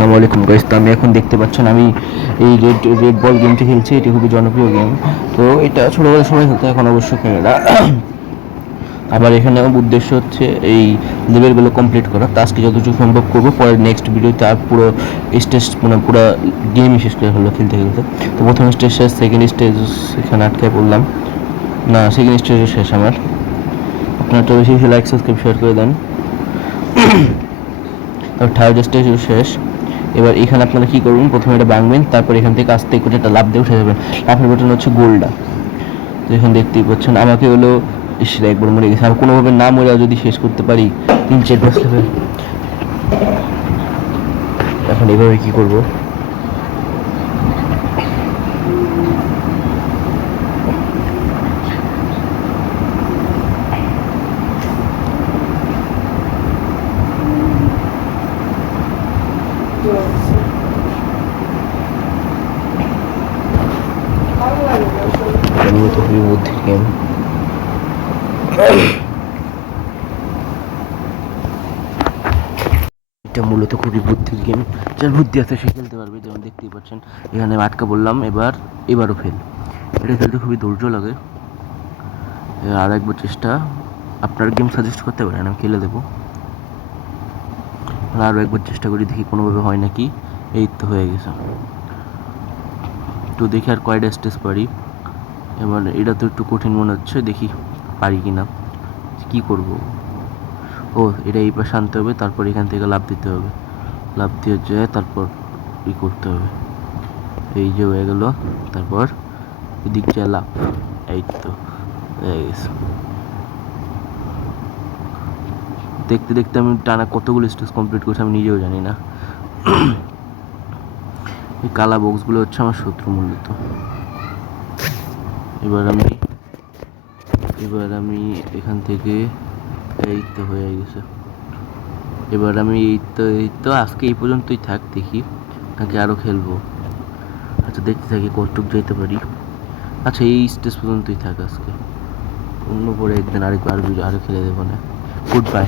আসসালামু আলাইকুম গাইস। তো আমি এখন দেখতে পাচ্ছেন আমি এই রেড বল গেমটি খেলছি। এটি খুবই জনপ্রিয় গেম। তো এটা ছোটোবেলায় সবাই খেলতো, এখন অবশ্য খেলে না। আবার এখানে উদ্দেশ্য হচ্ছে এই লেভেলগুলো কমপ্লিট করা। তো আজকে যতটুকু সম্ভব করবো, পরে নেক্সট ভিডিওতে আর পুরো স্টেজ মানে পুরো গেমই শেষ করে ফেললো খেলতে খেলতে। তো প্রথম স্টেজ শেষ, সেকেন্ড স্টেজ এখানে আটকায় পড়লাম না, সেকেন্ড স্টেজও শেষ আমার। আপনারা তো বেশি বেশি লাইক সাবস্ক্রাইব শেয়ার করে দেন। তারপর থার্ড স্টেজও শেষ। এবার এখানে আপনারা কী করবেন, প্রথমে এটা ভাঙবেন, তারপর এখান থেকে আস্তে করে একটা লাফ দিয়ে উঠে যাবেন। লাফের বাটন হচ্ছে গোলটা। তো এখানে দেখতেই পাচ্ছেন আমাকে হলো ইসরা একবার মরে গেছে। আমি কোনোভাবে না মরে যদি শেষ করতে পারি 3-4 লেভেল। এখন এভাবে কী করবো, আমি তো খুবই বুদ্ধির গেম। এটা মূলত খুবই বুদ্ধির গেম, যার বুদ্ধি আছে সে খেলতে পারবে। যেমন দেখতেই পাচ্ছেন এখানে আটকা বললাম, এবারও ফেল। এটা খেলতে খুবই ধৈর্য লাগে। আর একবার চেষ্টা, আপনার গেম সাজেস্ট করতে পারেন, আমি খেলে দেবো। আরও একবার চেষ্টা করি, দেখি কোনোভাবে হয় নাকি। এই তো হয়ে গেছে। তো দেখি আর কয়টা স্টেজ পারি। এবার এটা তো একটু কঠিন মনে হচ্ছে, দেখি পারি কি না। কী করবো, ও এটা এই পাশে আনতে হবে, তারপর এখান থেকে লাফ দিতে হবে। লাফ দিয়ে যায়, তারপর ই করতে হবে। এই যে হয়ে গেল, তারপর এদিক দিয়ে লাফ। এই তো হয়ে গেছে। দেখতে দেখতে আমি টানা কতগুলো স্টেজ কমপ্লিট করছি আমি নিজেও জানি না। এই কালা বক্সগুলো হচ্ছে আমার শত্রু মূলত। এবার আমি এখান থেকে, এই তো হয়ে গেছে। এবার আমি এই তো আজকে এই পর্যন্তই থাক, দেখি নাকি আরও খেলবো। আচ্ছা দেখতে থাকি কতটুক যেতে পারি। আচ্ছা এই স্টেজ পর্যন্তই থাক আজকে, অন্য পরে একদিন আরো খেলে দেবো না। Good bye.